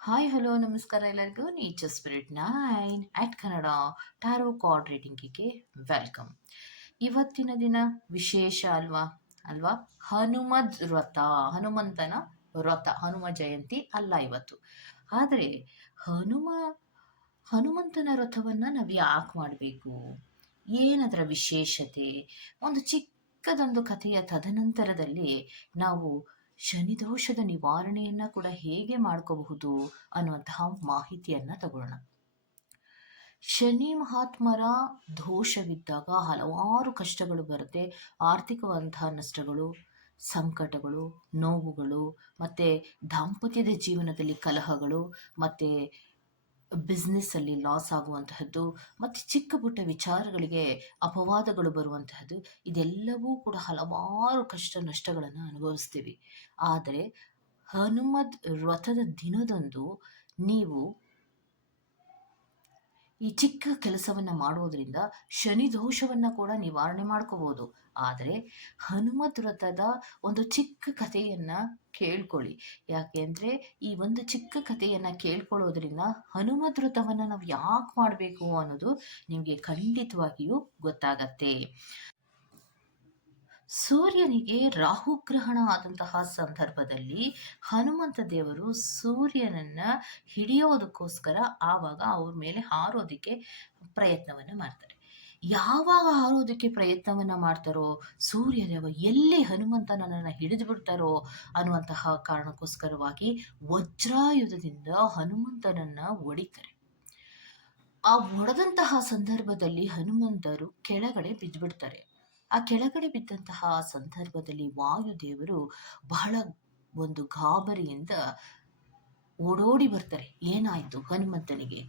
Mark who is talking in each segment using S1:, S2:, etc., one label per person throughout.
S1: Hi hello ನಮಸ್ಕಾರ ಎಲ್ಲರಿಗೂ. Nature spirit nine eight Kannada tarot card ರೀಡಿಂಗಿಗೆ welcome ಇವತ್ತಿನ ದಿನ ವಿಶೇಷ ಅಲ್ವಾ? ಅಲ್ವಾ? ಹನುಮದ್ ವ್ರತ. ಹನುಮಂತನ ವ್ರತ. ಹನುಮ ಜಯಂತಿ ಅಲ್ಲ ಇವತ್ತು. ಆದರೆ ಹನುಮ, ಹನುಮಂತನ ವ್ರತವನ್ನು ನಾವು ಯಾಕೆ ಮಾಡಬೇಕು? ಏನದರ ವಿಶೇಷತೆ? ಒಂದು ಚಿಕ್ಕದೊಂದು ಕಥೆಯ ತದನಂತರದಲ್ಲಿ ನಾವು ಶನಿದೋಷದ ನಿವಾರಣೆಯನ್ನ ಕೂಡ ಹೇಗೆ ಮಾಡ್ಕೋಬಹುದು ಅನ್ನುವಂತಹ ಮಾಹಿತಿಯನ್ನ ತಗೊಳ್ಳೋಣ. ಶನಿ ಮಹಾತ್ಮರ ದೋಷವಿದ್ದಾಗ ಹಲವಾರು ಕಷ್ಟಗಳು ಬರುತ್ತೆ. ಆರ್ಥಿಕವಂತಹ ನಷ್ಟಗಳು, ಸಂಕಟಗಳು, ನೋವುಗಳು, ಮತ್ತೆ ದಾಂಪತ್ಯದ ಜೀವನದಲ್ಲಿ ಕಲಹಗಳು, ಮತ್ತೆ ಬಿಸ್ನೆಸ್ಸಲ್ಲಿ ಲಾಸ್ ಆಗುವಂತಹದ್ದು, ಮತ್ತು ಚಿಕ್ಕ ಪುಟ್ಟ ವಿಚಾರಗಳಿಗೆ ಅಪವಾದಗಳು ಬರುವಂತಹದ್ದು, ಇದೆಲ್ಲವೂ ಕೂಡ ಹಲವಾರು ಕಷ್ಟ ನಷ್ಟಗಳನ್ನು ಅನುಭವಿಸ್ತೀವಿ. ಆದರೆ, ಹನುಮದ್ ವ್ರತದ ದಿನದಂದು ನೀವು ಈ ಚಿಕ್ಕ ಕೆಲಸವನ್ನು ಮಾಡೋದ್ರಿಂದ ಶನಿ ದೋಷವನ್ನ ಕೂಡ ನಿವಾರಣೆ ಮಾಡ್ಕೋಬಹುದು ಆದರೆ ಹನುಮತ್ ವ್ರತದ ಒಂದು ಚಿಕ್ಕ ಕಥೆಯನ್ನು ಕೇಳ್ಕೊಳ್ಳಿ. ಯಾಕೆಂದ್ರೆ ಈ ಒಂದು ಚಿಕ್ಕ ಕಥೆಯನ್ನು ಕೇಳ್ಕೊಳ್ಳೋದ್ರಿಂದ ಹನುಮತ್ ವ್ರತವನ್ನು ನಾವು ಯಾಕೆ ಮಾಡಬೇಕು ಅನ್ನೋದು ನಿಮಗೆ ಖಂಡಿತವಾಗಿಯೂ ಗೊತ್ತಾಗತ್ತೆ. ಸೂರ್ಯನಿಗೆ ರಾಹುಗ್ರಹಣ ಆದಂತಹ ಸಂದರ್ಭದಲ್ಲಿ ಹನುಮಂತ ದೇವರು ಸೂರ್ಯನನ್ನ ಹಿಡಿಯೋದಕ್ಕೋಸ್ಕರ ಆವಾಗ ಅವ್ರ ಮೇಲೆ ಹಾರೋದಕ್ಕೆ ಪ್ರಯತ್ನವನ್ನ ಮಾಡ್ತಾರೆ. ಯಾವಾಗ ಹಾರೋದಕ್ಕೆ ಪ್ರಯತ್ನವನ್ನ ಮಾಡ್ತಾರೋ ಸೂರ್ಯದೇವ ಎಲ್ಲಿ ಹನುಮಂತನನ್ನ ಹಿಡಿದು ಬಿಡ್ತಾರೋ ಅನ್ನುವಂತಹ ಕಾರಣಕ್ಕೋಸ್ಕರವಾಗಿ ವಜ್ರಾಯುಧದಿಂದ ಹನುಮಂತನನ್ನ ಒಡಿತಾರೆ ಆ ಒಡೆದಂತಹ ಸಂದರ್ಭದಲ್ಲಿ ಹನುಮಂತರು ಕೆಳಗಡೆ ಬಿದ್ದುಬಿಡ್ತಾರೆ ಆ ಕೆಳಗಡೆ ಬಿದ್ದಂತಹ ಸಂದರ್ಭದಲ್ಲಿ ವಾಯುದೇವರು ಬಹಳ ಒಂದು ಗಾಬರಿಯಿಂದ ಓಡೋಡಿ ಬರ್ತಾರೆ. ಏನಾಯ್ತು ಹನುಮಂತನಿಗೆ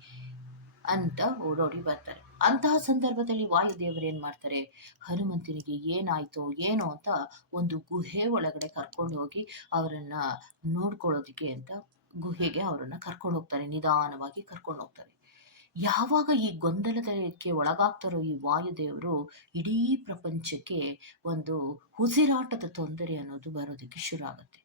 S1: ಅಂತ ಓಡೋಡಿ ಬರ್ತಾರೆ. ಅಂತಹ ಸಂದರ್ಭದಲ್ಲಿ ವಾಯುದೇವರು ಏನ್ ಮಾಡ್ತಾರೆ? ಹನುಮಂತನಿಗೆ ಏನಾಯ್ತು, ಏನೋ ಅಂತ ಒಂದು ಗುಹೆ ಒಳಗಡೆ ಕರ್ಕೊಂಡು ಹೋಗಿ ಅವರನ್ನ ನೋಡ್ಕೊಳ್ಳೋದಿಕ್ಕೆ ಅಂತ ಗುಹೆಗೆ ಅವರನ್ನ ಕರ್ಕೊಂಡು ಹೋಗ್ತಾರೆ. ನಿಧಾನವಾಗಿ ಕರ್ಕೊಂಡು ಹೋಗ್ತಾರೆ. ಯಾವಾಗ ಈ ಗೊಂದಲದಕ್ಕೆ ಒಳಗಾಗ್ತಾರೋ ಈ ವಾಯುದೇವರು ಇಡೀ ಪ್ರಪಂಚಕ್ಕೆ ಒಂದು ಉಸಿರಾಟದ ತೊಂದರೆ ಅನ್ನೋದು ಬರೋದಕ್ಕೆ ಶುರು ಆಗುತ್ತೆ.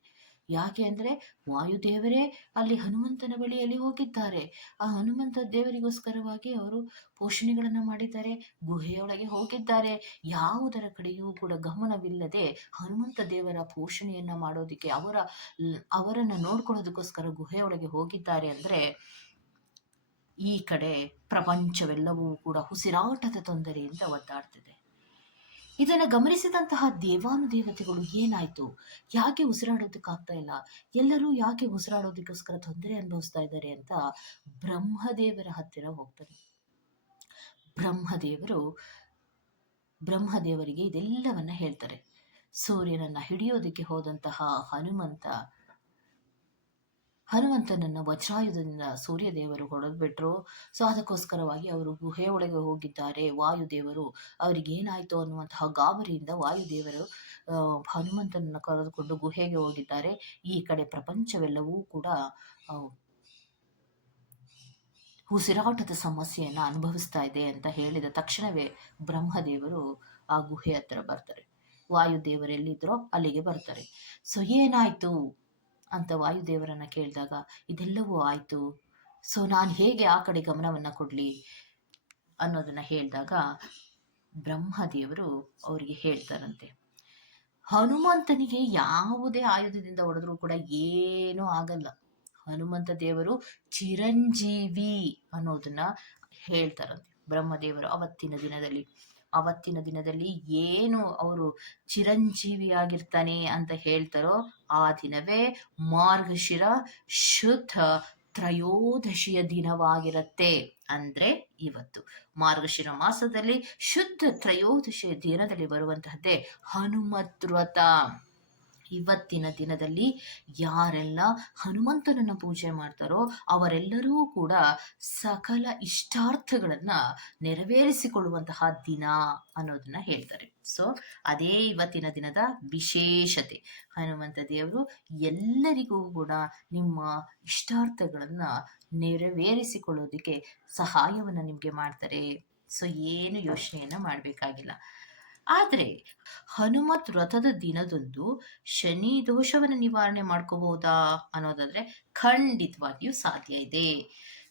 S1: ಯಾಕೆ ಅಂದ್ರೆ ವಾಯುದೇವರೇ ಅಲ್ಲಿ ಹನುಮಂತನ ಬಳಿಯಲ್ಲಿ ಹೋಗಿದ್ದಾರೆ. ಆ ಹನುಮಂತ ದೇವರಿಗೋಸ್ಕರವಾಗಿ ಅವರು ಪೋಷಣೆಗಳನ್ನ ಮಾಡಿದ್ದಾರೆ, ಗುಹೆಯೊಳಗೆ ಹೋಗಿದ್ದಾರೆ. ಯಾವುದರ ಕಡೆಯೂ ಕೂಡ ಗಮನವಿಲ್ಲದೆ ಹನುಮಂತ ದೇವರ ಪೋಷಣೆಯನ್ನ ಮಾಡೋದಿಕ್ಕೆ ಅವರ, ಅವರನ್ನ ನೋಡ್ಕೊಳ್ಳೋದಕ್ಕೋಸ್ಕರ ಗುಹೆಯೊಳಗೆ ಹೋಗಿದ್ದಾರೆ ಅಂದ್ರೆ ಈ ಕಡೆ ಪ್ರಪಂಚವೆಲ್ಲವೂ ಕೂಡ ಉಸಿರಾಟದ ತೊಂದರೆಯಿಂದ ಒದ್ದಾಡ್ತಿದೆ. ಇದನ್ನು ಗಮನಿಸಿದಂತಹ ದೇವಾನುದೇವತೆಗಳು ಏನಾಯ್ತು? ಯಾಕೆ ಉಸಿರಾಡೋದಕ್ಕಾಗ್ತಾ ಇಲ್ಲ? ಎಲ್ಲರೂ ಯಾಕೆ ಉಸಿರಾಡೋದಕ್ಕೋಸ್ಕರ ತೊಂದರೆ ಅನುಭವಿಸ್ತಾ ಇದ್ದಾರೆ ಅಂತ ಬ್ರಹ್ಮದೇವರ ಹತ್ತಿರ ಹೋಗ್ತಾರೆ. ಬ್ರಹ್ಮದೇವರು, ಬ್ರಹ್ಮದೇವರಿಗೆ ಇದೆಲ್ಲವನ್ನ ಹೇಳ್ತಾರೆ. ಸೂರ್ಯನನ್ನ ಹಿಡಿಯೋದಕ್ಕೆ ಹೋದಂತಹ ಹನುಮಂತ ಹನುಮಂತನನ್ನ ವಜ್ರಾಯುಧದಿಂದ ಸೂರ್ಯದೇವರು ಹೊಡೆದ್ಬಿಟ್ರು ಸೊ, ಅದಕ್ಕೋಸ್ಕರವಾಗಿ ಅವರು ಗುಹೆ ಒಳಗೆ ಹೋಗಿದ್ದಾರೆ. ವಾಯುದೇವರು ಅವರಿಗೆ ಏನಾಯ್ತು ಅನ್ನುವಂತಹ ಗಾಬರಿಯಿಂದ ವಾಯುದೇವರು ಹನುಮಂತನನ್ನು ಕರೆದುಕೊಂಡು ಗುಹೆಗೆ ಹೋಗಿದ್ದಾರೆ. ಈ ಕಡೆ ಪ್ರಪಂಚವೆಲ್ಲವೂ ಕೂಡ ಉಸಿರಾಟದ ಸಮಸ್ಯೆಯನ್ನು ಅನುಭವಿಸ್ತಾ ಇದೆ ಅಂತ ಹೇಳಿದ ತಕ್ಷಣವೇ ಬ್ರಹ್ಮದೇವರು ಆ ಗುಹೆ ಹತ್ರ ಬರ್ತಾರೆ. ವಾಯುದೇವರೆಲ್ಲಿದ್ರೋ ಅಲ್ಲಿಗೆ ಬರ್ತಾರೆ. ಸೊ, ಏನಾಯ್ತು? ಅಂತ ವಾಯುದೇವರನ್ನ ಕೇಳಿದಾಗ, ಇದೆಲ್ಲವೂ ಆಯಿತು. ಸೊ, ನಾನು ಹೇಗೆ ಆ ಕಡೆ ಗಮನವನ್ನು ಕೊಡಲಿ? ಅನ್ನೋದನ್ನ ಹೇಳಿದಾಗ, ಬ್ರಹ್ಮದೇವರು ಅವರಿಗೆ ಹೇಳ್ತಾರಂತೆ. ಹನುಮಂತನಿಗೆ ಯಾವುದೇ ಆಯುಧದಿಂದ ಹೊಡೆದ್ರೂ ಕೂಡ ಏನೂ ಆಗಲ್ಲ. ಹನುಮಂತ ದೇವರು ಚಿರಂಜೀವಿ ಅನ್ನೋದನ್ನ ಹೇಳ್ತಾರಂತೆ ಬ್ರಹ್ಮದೇವರು ಅವತ್ತಿನ ದಿನದಲ್ಲಿ. ಅವತ್ತಿನ ದಿನದಲ್ಲಿ ಏನು ಅವರು ಚಿರಂಜೀವಿಯಾಗಿರ್ತಾನೆ ಅಂತ ಹೇಳ್ತಾರೋ ಆ ದಿನವೇ ಮಾರ್ಗಶಿರ ಶುದ್ಧ ತ್ರಯೋದಶಿಯ ದಿನವಾಗಿರುತ್ತೆ. ಅಂದ್ರೆ ಇವತ್ತು ಮಾರ್ಗಶಿರ ಮಾಸದಲ್ಲಿ ಶುದ್ಧ ತ್ರಯೋದಶಿಯ ದಿನದಲ್ಲಿ ಬರುವಂತಹದ್ದೇ ಹನುಮತ್ ಇವತ್ತಿನ ದಿನದಲ್ಲಿ ಯಾರೆಲ್ಲ ಹನುಮಂತನನ್ನ ಪೂಜೆ ಮಾಡ್ತಾರೋ ಅವರೆಲ್ಲರೂ ಕೂಡ ಸಕಲ ಇಷ್ಟಾರ್ಥಗಳನ್ನ ನೆರವೇರಿಸಿಕೊಳ್ಳುವಂತಹ ದಿನ ಅನ್ನೋದನ್ನ ಹೇಳ್ತಾರೆ. ಸೊ ಅದೇ ಇವತ್ತಿನ ದಿನದ ವಿಶೇಷತೆ. ಹನುಮಂತ ದೇವರು ಎಲ್ಲರಿಗೂ ಕೂಡ ನಿಮ್ಮ ಇಷ್ಟಾರ್ಥಗಳನ್ನ ನೆರವೇರಿಸಿಕೊಳ್ಳೋದಕ್ಕೆ ಸಹಾಯವನ್ನ ನಿಮಗೆ ಮಾಡ್ತಾರೆ. ಸೊ ಏನು ಯೋಚನೆಯನ್ನ ಮಾಡಬೇಕಾಗಿಲ್ಲ. ಆದರೆ ಹನುಮತ್ ವ್ರತದ ದಿನದಂದು ಶನಿ ದೋಷವನ್ನು ನಿವಾರಣೆ ಮಾಡ್ಕೋಬಹುದಾ ಅನ್ನೋದಾದ್ರೆ ಖಂಡಿತವಾಗಿಯೂ ಸಾಧ್ಯ ಇದೆ.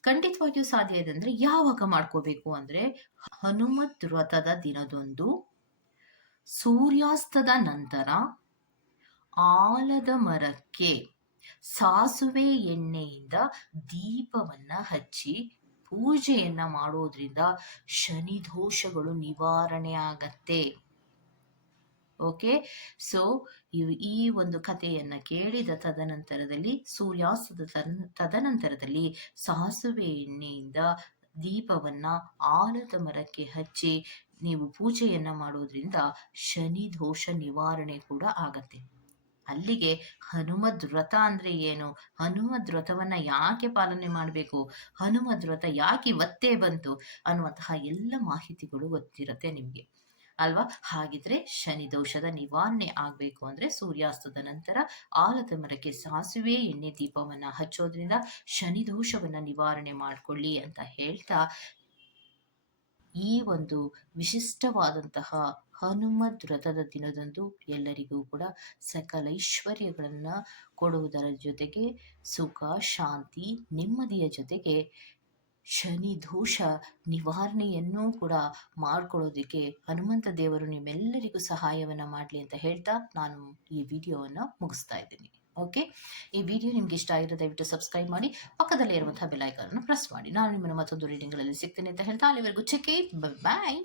S1: ಖಂಡಿತವಾಗಿಯೂ ಸಾಧ್ಯ ಇದೆ ಅಂದ್ರೆ ಯಾವಾಗ ಮಾಡ್ಕೋಬೇಕು ಅಂದ್ರೆ ಹನುಮತ್ ವ್ರತದ ದಿನದಂದು ಸೂರ್ಯಾಸ್ತದ ನಂತರ ಆಲದ ಮರಕ್ಕೆ ಸಾಸುವೆ ಎಣ್ಣೆಯಿಂದ ದೀಪವನ್ನ ಹಚ್ಚಿ ಪೂಜೆಯನ್ನ ಮಾಡೋದ್ರಿಂದ ಶನಿ ದೋಷಗಳು ನಿವಾರಣೆ ಆಗತ್ತೆ. ಓಕೆ ಸೊ ಈ ಒಂದು ಕಥೆಯನ್ನ ಕೇಳಿದ ತದನಂತರದಲ್ಲಿ, ಸೂರ್ಯಾಸ್ತದ ತದನಂತರದಲ್ಲಿ ಸಾಸುವೆ ಎಣ್ಣೆಯಿಂದ ದೀಪವನ್ನ ಆಲದ ಮರಕ್ಕೆ ಹಚ್ಚಿ, ನೀವು ಪೂಜೆಯನ್ನ ಮಾಡೋದ್ರಿಂದ ಶನಿ ದೋಷ ನಿವಾರಣೆ ಕೂಡ ಆಗತ್ತೆ. ಅಲ್ಲಿಗೆ ಹನುಮದ್ ವ್ರತ ಅಂದ್ರೆ ಏನು? ಹನುಮದ್ ವ್ರತವನ್ನ ಯಾಕೆ ಪಾಲನೆ ಮಾಡಬೇಕು? ಹನುಮದ್ ವ್ರತ ಯಾಕೆ ಒತ್ತೆ ಬಂತು ಅನ್ನುವಂತಹ ಎಲ್ಲ ಮಾಹಿತಿಗಳು ಗೊತ್ತಿರುತ್ತೆ ನಿಮ್ಗೆ. ಅಲ್ವಾ? ಹಾಗಿದ್ರೆ ಶನಿ ದೋಷದ ನಿವಾರಣೆ ಆಗ್ಬೇಕು ಅಂದ್ರೆ ಸೂರ್ಯಾಸ್ತದ ನಂತರ ಆಲದ ಮರಕ್ಕೆ ಸಾಸುವೆ, ಎಣ್ಣೆ ದೀಪವನ್ನ ಹಚ್ಚೋದ್ರಿಂದ ಶನಿ ದೋಷವನ್ನ ನಿವಾರಣೆ ಮಾಡ್ಕೊಳ್ಳಿ ಅಂತ ಹೇಳ್ತಾ ಈ ಒಂದು ವಿಶಿಷ್ಟವಾದಂತಹ ಹನುಮ ವ್ರತದ ದಿನದಂದು ಎಲ್ಲರಿಗೂ ಕೂಡ ಸಕಲ ಐಶ್ವರ್ಯಗಳನ್ನ ಕೊಡುವುದರ ಜೊತೆಗೆ ಸುಖ, ಶಾಂತಿ, ನೆಮ್ಮದಿಯ ಜೊತೆಗೆ ಶನಿ ದೋಷ ನಿವಾರಣೆಯನ್ನೂ ಕೂಡ ಮಾಡ್ಕೊಳ್ಳೋದಕ್ಕೆ ಹನುಮಂತ ದೇವರು ನಿಮ್ಮೆಲ್ಲರಿಗೂ ಸಹಾಯವನ್ನ ಮಾಡಲಿ ಅಂತ ಹೇಳ್ತಾ ನಾನು ಈ ವಿಡಿಯೋವನ್ನು ಮುಗಿಸ್ತಾ ಇದ್ದೀನಿ. ಓಕೆ ಈ ವಿಡಿಯೋ ನಿಮ್ಗೆ ಇಷ್ಟ ಆಗಿರೋ ದಯವಿಟ್ಟು ಸಬ್ಸ್ಕ್ರೈಬ್ ಮಾಡಿ ಪಕ್ಕದಲ್ಲಿ ಇರುವಂತಹ ಐಕಾನ್ ಪ್ರೆಸ್ ಮಾಡಿ. ನಾನು ನಿಮ್ಮನ್ನು ಮತ್ತೊಂದು ರೀಡಿಂಗ್ಗಳಲ್ಲಿ ಸಿಗ್ತೇನೆ ಅಂತ ಹೇಳ್ತಾ, ಅಲ್ಲಿವರೆಗೂ ಚೆಕ್ ಬಾಯ್